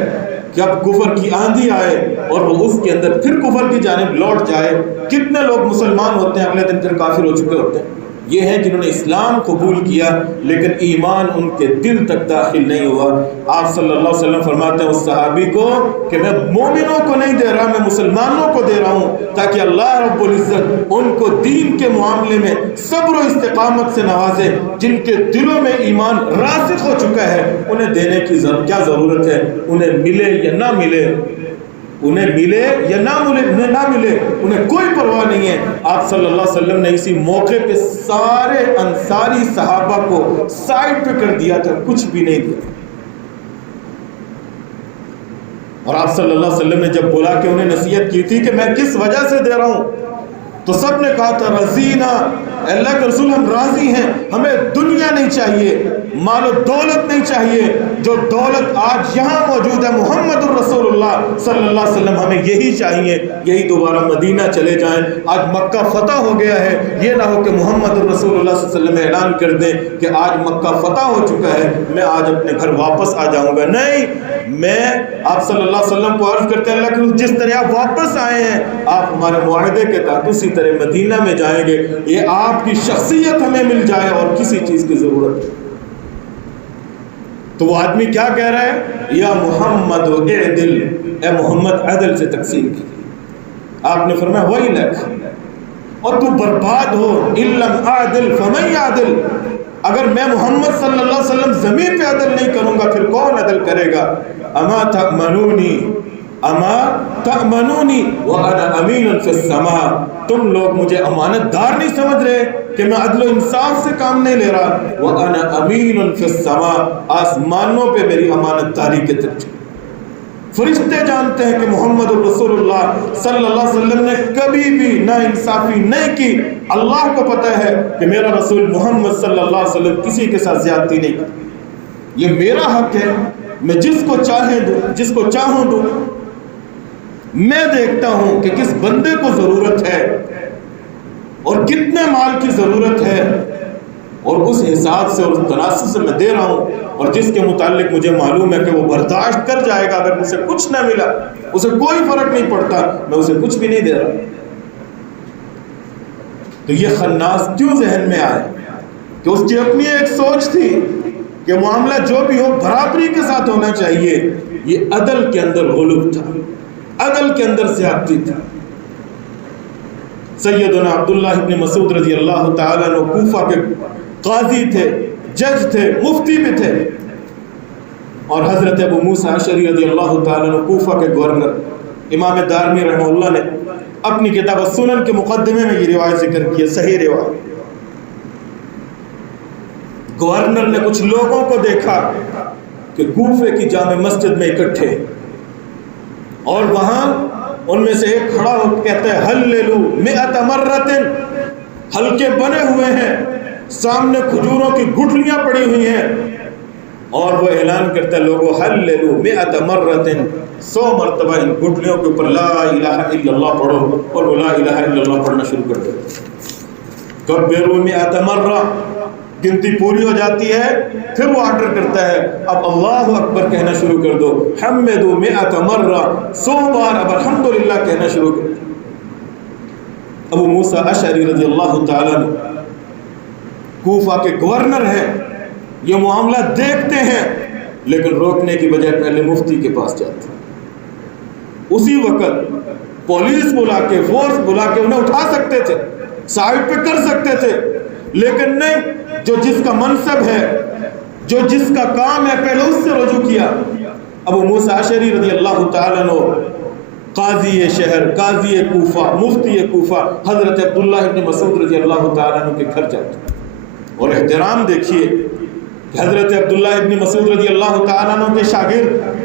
کہ اب کفر کی آندھی آئے اور وہ اس کے اندر پھر کفر کی جانب لوٹ جائے۔ کتنے لوگ مسلمان ہوتے ہیں اگلے دن پھر کافر ہو چکے ہوتے ہیں۔ یہ ہیں جنہوں نے اسلام قبول کیا لیکن ایمان ان کے دل تک داخل نہیں ہوا۔ آپ صلی اللہ علیہ وسلم فرماتے ہیں اس صحابی کو کہ میں مومنوں کو نہیں دے رہا، میں مسلمانوں کو دے رہا ہوں تاکہ اللہ رب العزت ان کو دین کے معاملے میں صبر و استقامت سے نوازے۔ جن کے دلوں میں ایمان راسخ ہو چکا ہے انہیں دینے کی کیا ضرورت ہے، انہیں ملے یا نہ ملے، انہیں ملے یا نہ ملے انہیں کوئی پرواہ نہیں ہے۔ آپ صلی اللہ علیہ وسلم نے اسی موقع پہ سارے انصاری صحابہ کو سائڈ پہ کر دیا تھا، کچھ بھی نہیں دیا۔ اور آپ صلی اللہ علیہ وسلم نے جب بولا کہ انہیں نصیحت کی تھی کہ میں کس وجہ سے دے رہا ہوں، تو سب نے کہا تھا رضینا، اللہ کے رسول ہم راضی ہیں، ہمیں دنیا نہیں چاہیے، مال و دولت نہیں چاہیے، جو دولت آج یہاں موجود ہے محمد الرسول اللہ صلی اللہ علیہ وسلم ہمیں یہی چاہیے، یہی دوبارہ مدینہ چلے جائیں۔ آج مکہ فتح ہو گیا ہے، یہ نہ ہو کہ محمد الرسول اللہ صلی اللہ علیہ وسلم اعلان کر دیں کہ آج مکہ فتح ہو چکا ہے، میں آج اپنے گھر واپس آ جاؤں گا۔ نہیں، میں آپ صلی اللہ علیہ وسلم کو عرض کرتے ہیں اللہ کہ جس طرح آپ واپس آئے ہیں آپ ہمارے معاہدے کے تحت اسی طرح مدینہ میں جائیں گے، یہ آپ کی شخصیت ہمیں مل جائے اور کسی چیز کی ضرورت ہے۔ تو وہ آدمی کیا کہہ رہا ہے، یا محمد اعدل، اے محمد عدل سے تقسیم کی۔ آپ نے فرمایا ویلک، اور تو برباد ہو، ان لم اعدل فمن یعدل، اگر میں محمد صلی اللہ علیہ وسلم زمین پہ عدل نہیں کروں گا پھر کون عدل کرے گا؟ اما تأمنونی وانا امین فی السماء، تم لوگ مجھے امانت دار نہیں سمجھ رہے کہ میں عدل و انصاف سے کام نہیں لے رہا، وانا امین فی السماء، آسمانوں پہ میری امانت داری کے درجے۔ فرشتے جانتے ہیں کہ محمد الرسول اللہ صلی اللہ علیہ وسلم نے کبھی بھی نا انصافی نہیں کی۔ اللہ کو پتہ ہے کہ میرا رسول محمد صلی اللہ علیہ وسلم کسی کے ساتھ زیادتی نہیں کی۔ یہ میرا حق ہے، میں جس کو چاہے دوں، جس کو چاہوں دوں۔ میں دیکھتا ہوں کہ کس بندے کو ضرورت ہے اور کتنے مال کی ضرورت ہے، اور اس حساب سے اور اس تناسب سے میں دے رہا ہوں، اور جس کے متعلق مجھے معلوم ہے کہ وہ برداشت کر جائے گا، اگر مجھے کچھ نہ ملا اسے کوئی فرق نہیں پڑتا، میں اسے کچھ بھی نہیں دے رہا۔ تو یہ خناس کیوں ذہن میں آئے کہ اس کی اپنی ایک سوچ تھی کہ معاملہ جو بھی ہو برابری کے ساتھ ہونا چاہیے۔ یہ عدل کے اندر غلو تھا، عدل کے اندر زیادتی تھی۔ سیدنا عبداللہ ابن مسعود رضی اللہ تعالیٰ عنہ کوفہ کے قاضی تھے، جج تھے، مفتی بھی تھے، اور حضرت ابو موسیٰ اشعری رضی اللہ تعالیٰ عنہ کوفہ کے گورنر۔ امام دارمی رحمہ اللہ نے اپنی کتاب السنن کے مقدمے میں یہ روایت ذکر کی ہے، صحیح روایت۔ گورنر نے کچھ لوگوں کو دیکھا کہ کوفے کی جامع مسجد میں اکٹھے، اور وہاں ان میں سے ایک کھڑا ہو کہتا ہے ہللو مئۃ مرۃ، ہلکے بنے ہوئے ہیں، سامنے کھجوروں کی گٹھلیاں پڑی ہوئی ہیں، اور وہ اعلان کرتا ہے لوگوں ہللو مئۃ مرۃ، 100 مرتبہ ان گٹھلیوں کے اوپر لا الہ الا اللہ پڑھو، اور وہ لا الہ الا اللہ پڑھنا شروع کر دو۔ کبروا مئۃ مرہ، گنتی پوری ہو جاتی ہے، پھر وہ آرڈر کرتا ہے اب اللہ اکبر کہنا شروع کر دو، حمدوا مئۃ مرہ، 100 بار اب الحمدللہ کہنا شروع کر دو۔ ابو موسیٰ اشعری رضی اللہ تعالیٰ عنہ کوفہ کے گورنر ہیں، یہ معاملہ دیکھتے ہیں، لیکن روکنے کی بجائے پہلے مفتی کے پاس جاتے ہیں۔ اسی وقت پولیس بلا کے، فورس بلا کے انہیں اٹھا سکتے تھے، سائڈ پہ کر سکتے تھے، لیکن نہیں، جو جس کا منصب ہے، جو جس کا کام ہے، پہلے اس سے رجوع کیا۔ ابو موسیٰ اشعری رضی اللہ تعالیٰ عنہ قاضی شہر، قاضی کوفہ، مفتی کوفہ حضرت عبداللہ ابن مسعود رضی اللہ تعالیٰ عنہ کے گھر جاتے ہیں، اور احترام دیکھیے کہ حضرت عبداللہ ابن مسعود رضی اللہ تعالیٰ عنہ کے شاگرد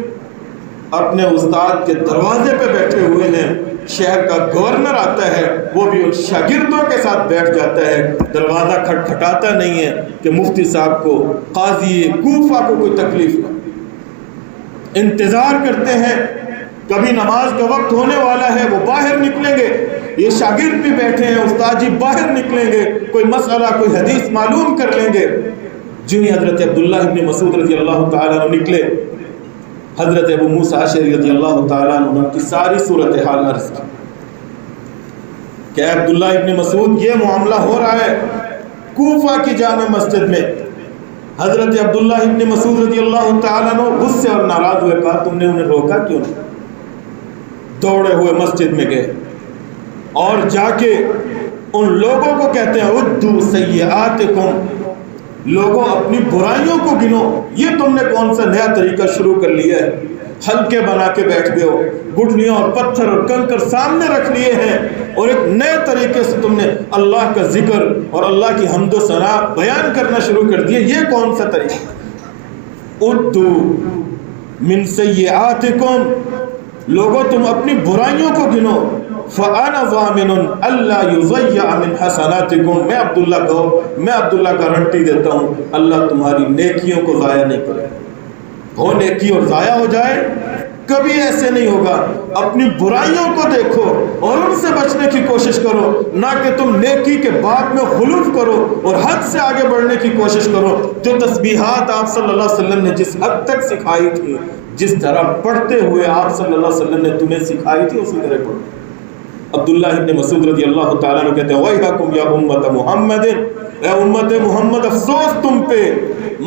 اپنے استاد کے دروازے پہ بیٹھے ہوئے ہیں، شہر کا گورنر آتا ہے، وہ بھی ان شاگردوں کے ساتھ بیٹھ جاتا ہے، دروازہ کھٹکھٹاتا نہیں ہے کہ مفتی صاحب کو، قاضی کوفہ کو کوئی تکلیف نہ۔ انتظار کرتے ہیں، کبھی نماز کا وقت ہونے والا ہے، وہ باہر نکلیں گے، یہ شاگرد بھی بیٹھے ہیں، استاد جی باہر نکلیں گے، کوئی مسئلہ، کوئی حدیث معلوم کر لیں گے۔ جو ہی حضرت عبداللہ ابن مسعود رضی اللہ تعالیٰ عنہ نکلے، حضرت ابو موسیٰ اشعری رضی اللہ تعالیٰ عنہ کی ساری صورتحال عرض کی کہ عبداللہ ابن مسعود یہ معاملہ ہو رہا ہے کوفہ کی جامع مسجد میں۔ حضرت عبداللہ ابن مسعود رضی اللہ تعالیٰ عنہ غصے اور ناراض ہوئے، کہا تم نے انہیں روکا کیوں نہیں؟ دوڑے ہوئے مسجد میں گئے اور جا کے ان لوگوں کو کہتے ہیں عدوا سیئاتکم، لوگوں اپنی برائیوں کو گنو۔ یہ تم نے کون سا نیا طریقہ شروع کر لیا ہے؟ حلقے بنا کے بیٹھ گئے ہو، گٹھلیاں اور پتھر اور کنکر سامنے رکھ لیے ہیں، اور ایک نئے طریقے سے تم نے اللہ کا ذکر اور اللہ کی حمد و ثنا بیان کرنا شروع کر دیا۔ یہ کون سا طریقہ؟ عدوا من سیئاتکم، لوگوں تم اپنی برائیوں کو گنو۔ فَأَنَا ضَامِنٌ أَلَّا يُضَيَّعَ مِنْ حَسَنَاتِكُمْ، میں عبداللہ گارنٹی دیتا ہوں اللہ تمہاری نیکیوں کو ضائع نہیں کرے۔ ہو نیکی اور ضائع ہو جائے، کبھی ایسے نہیں ہوگا۔ اپنی برائیوں کو دیکھو اور ان سے بچنے کی کوشش کرو، نہ کہ تم نیکی کے بعد میں خلوف کرو اور حد سے آگے بڑھنے کی کوشش کرو۔ جو تسبیحات آپ صلی اللہ علیہ وسلم نے جس حد تک سکھائی تھی، جس طرح پڑھتے ہوئے آپ صلی اللہ علیہ وسلم نے تمہیں سکھائی تھی، اسی طرح پڑھو۔ عبداللہ ابن مسعود رضی اللہ تعالیٰ عنہ کہتے ہیں وَيْحَكُمْ يَا أُمَّةَ مُحَمَّدٍ، اے امت محمد افسوس تم پہ،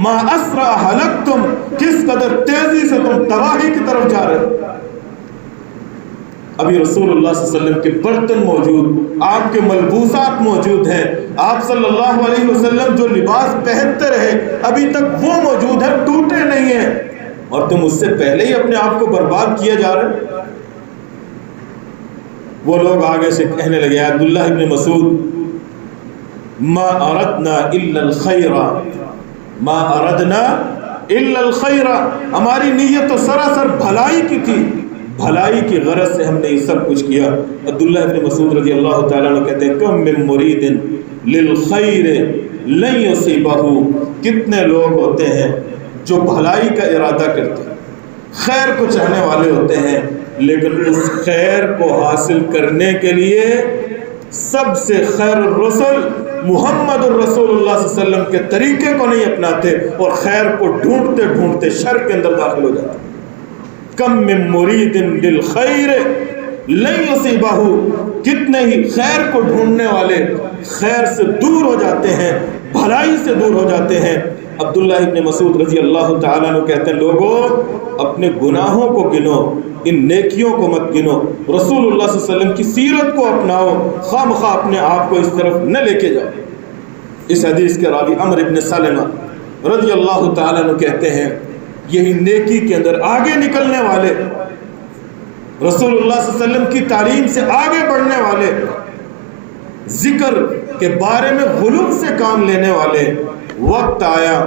ما اسرع ہلکتم، کس قدر تیزی سے تم تباہی کی طرف جا رہے ہو۔ ابھی رسول اللہ صلی اللہ علیہ وسلم کے برتن موجود، آپ کے ملبوسات موجود ہیں، آپ صلی اللہ علیہ وسلم جو لباس پہنتے رہے ابھی تک وہ موجود ہیں، ٹوٹے نہیں ہیں، اور تم اس سے پہلے ہی اپنے آپ کو برباد کیے جا رہے ہو۔ وہ لوگ آگے سے کہنے لگے عبداللہ ابن مسعود ما اردنا الا الخیر، ما اردنا الا الخیر، ہماری نیت تو سراسر بھلائی کی تھی، بھلائی کی غرض سے ہم نے یہ سب کچھ کیا۔ عبداللہ ابن مسعود رضی اللہ تعالیٰ عنہ کہتے ہیں کم من مرید للخیر لن یصیبہ، کتنے لوگ ہوتے ہیں جو بھلائی کا ارادہ کرتے ہیں، خیر کو چاہنے والے ہوتے ہیں، لیکن اس خیر کو حاصل کرنے کے لیے سب سے خیر الرسل محمد الرسول اللہ صلی اللہ علیہ وسلم کے طریقے کو نہیں اپناتے، اور خیر کو ڈھونڈتے ڈھونڈتے شر کے اندر داخل ہو جاتے۔ کم من مرید للخیر لن یصیبہ، کتنے ہی خیر کو ڈھونڈنے والے خیر سے دور ہو جاتے ہیں، بھلائی سے دور ہو جاتے ہیں۔ عبداللہ ابن مسعود رضی اللہ تعالیٰ عنہ کہتے ہیں لوگوں اپنے گناہوں کو گنو، ان نیکیوں کو مت گنو، رسول اللہ صلی اللہ علیہ وسلم کی سیرت کو اپناؤ، خواہ مخواہ اپنے آپ کو اس طرف نہ لے کے جاؤ۔ اس حدیث کے راوی عمرو بن سلمہ رضی اللہ تعالیٰ عنہ کہتے ہیں یہی نیکی کے اندر آگے نکلنے والے، رسول اللہ صلی اللہ علیہ وسلم کی تعلیم سے آگے بڑھنے والے، ذکر کے بارے میں غلو سے کام لینے والے، وقت آیا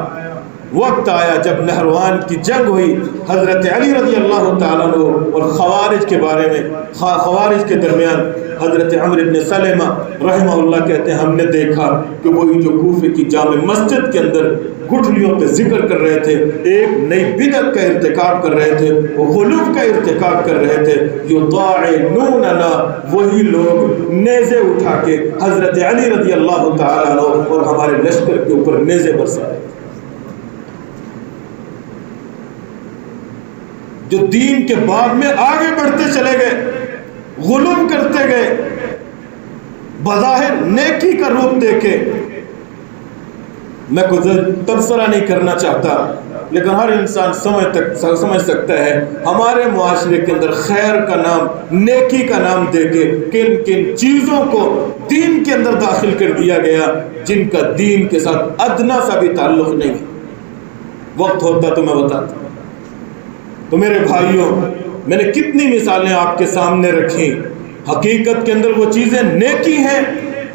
وقت آیا جب نہروان کی جنگ ہوئی، حضرت علی رضی اللہ تعالیٰ عنہ اور خوارج کے بارے میں، خوارج کے درمیان حضرت عمرو بن سلمہ رحمہ اللہ کہتے ہیں ہم نے دیکھا کہ وہی جو کوفے کی جامع مسجد کے اندر گٹھلیوں پہ ذکر کر رہے تھے، ایک نئی بدعت کا ارتکاب کر رہے تھے، وہ غلو کا ارتکاب کر رہے تھے، یطاعنوننا، وہی لوگ نیزے اٹھا کے حضرت علی رضی اللہ تعالیٰ عنہ اور ہمارے لشکر کے اوپر نیزے برسا رہے تھے، جو دین کے باب میں آگے بڑھتے چلے گئے، غلو کرتے گئے، بظاہر نیکی کا روپ دے کے۔ میں کوئی تبصرہ نہیں کرنا چاہتا، لیکن ہر انسان سمجھ سکتا ہے ہمارے معاشرے کے اندر خیر کا نام، نیکی کا نام دے کے کن کن چیزوں کو دین کے اندر داخل کر دیا گیا جن کا دین کے ساتھ ادنا سا بھی تعلق نہیں ہے۔ وقت ہوتا تو میں بتاتا۔ تو میرے بھائیوں، میں نے کتنی مثالیں آپ کے سامنے رکھی، حقیقت کے اندر وہ چیزیں نیکی ہیں،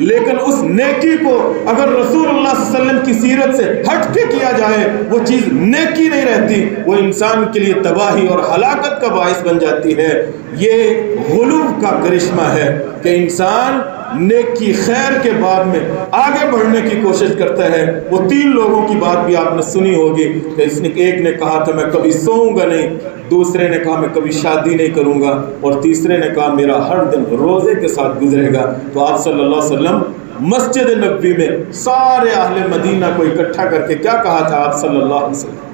لیکن اس نیکی کو اگر رسول اللہ صلی اللہ علیہ وسلم کی سیرت سے ہٹ کے کیا جائے وہ چیز نیکی نہیں رہتی، وہ انسان کے لیے تباہی اور ہلاکت کا باعث بن جاتی ہے۔ یہ غلو کا کرشمہ ہے کہ انسان نیکی خیر کے باب میں آگے بڑھنے کی کوشش کرتا ہے۔ وہ تین لوگوں کی بات بھی آپ نے سنی ہوگی کہ ایک نے کہا تھا میں کبھی سوؤں گا نہیں، دوسرے نے کہا میں کبھی شادی نہیں کروں گا، اور تیسرے نے کہا میرا ہر دن روزے کے ساتھ گزرے گا۔ تو آپ صلی اللہ علیہ وسلم مسجد نبوی میں سارے اہل مدینہ کو اکٹھا کر کے کیا کہا تھا آپ صلی اللہ علیہ وسلم؟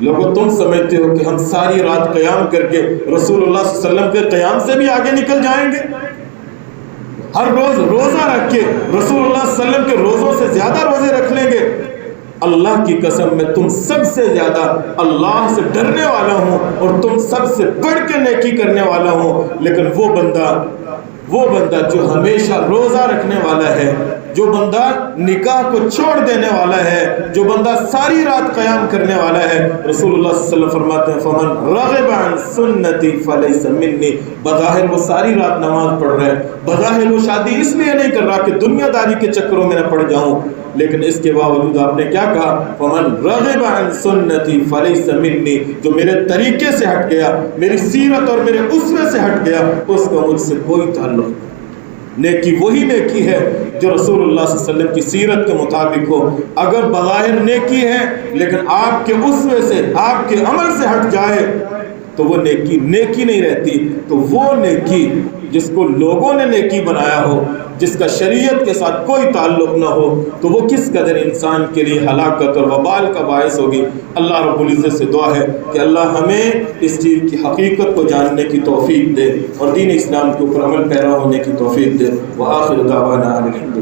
لوگوں تم سمجھتے ہو کہ ہم ساری رات قیام کر کے رسول اللہ صلی اللہ علیہ وسلم کے قیام سے بھی آگے نکل جائیں گے؟ ہر روز روزہ رکھ کے رسول اللہ صلی اللہ علیہ وسلم کے روزوں سے زیادہ روزے رکھ لیں گے؟ اللہ کی قسم میں تم سب سے زیادہ اللہ سے ڈرنے والا ہوں اور تم سب سے بڑھ کے نیکی کرنے والا ہوں، لیکن وہ بندہ جو ہمیشہ روزہ رکھنے والا ہے، جو بندہ نکاح کو چھوڑ دینے والا ہے، جو بندہ ساری رات قیام کرنے والا ہے، رسول اللہ صلی اللہ علیہ وسلم فرماتے ہیں فمن رغب عن سنتی فلیس منی۔ بظاہر وہ ساری رات نماز پڑھ رہا ہے، بظاہر وہ شادی اس لیے نہیں کر رہا کہ دنیا داری کے چکروں میں نہ پڑ جاؤں، لیکن اس کے باوجود آپ نے کیا کہا؟ فمن رغب عن سنتی فلیس منی، جو میرے طریقے سے ہٹ گیا، میری سیرت اور میرے اسوے سے ہٹ گیا، اس کا مجھ سے کوئی تعلق نہیں۔ نیکی وہی نیکی ہے جو رسول اللہ صلی اللہ علیہ وسلم کی سیرت کے مطابق ہو۔ اگر بظاہر نیکی ہے لیکن آپ کے اسوے سے، آپ کے عمل سے ہٹ جائے تو وہ نیکی نہیں رہتی۔ تو وہ نیکی جس کو لوگوں نے نیکی بنایا ہو، جس کا شریعت کے ساتھ کوئی تعلق نہ ہو، تو وہ کس قدر انسان کے لیے ہلاکت اور وبال کا باعث ہوگی۔ اللہ رب العزت سے دعا ہے کہ اللہ ہمیں اس چیز کی حقیقت کو جاننے کی توفیق دے اور دین اسلام کے اوپر عمل پیرا ہونے کی توفیق دے۔ وآخر دعوانا الحمدللہ۔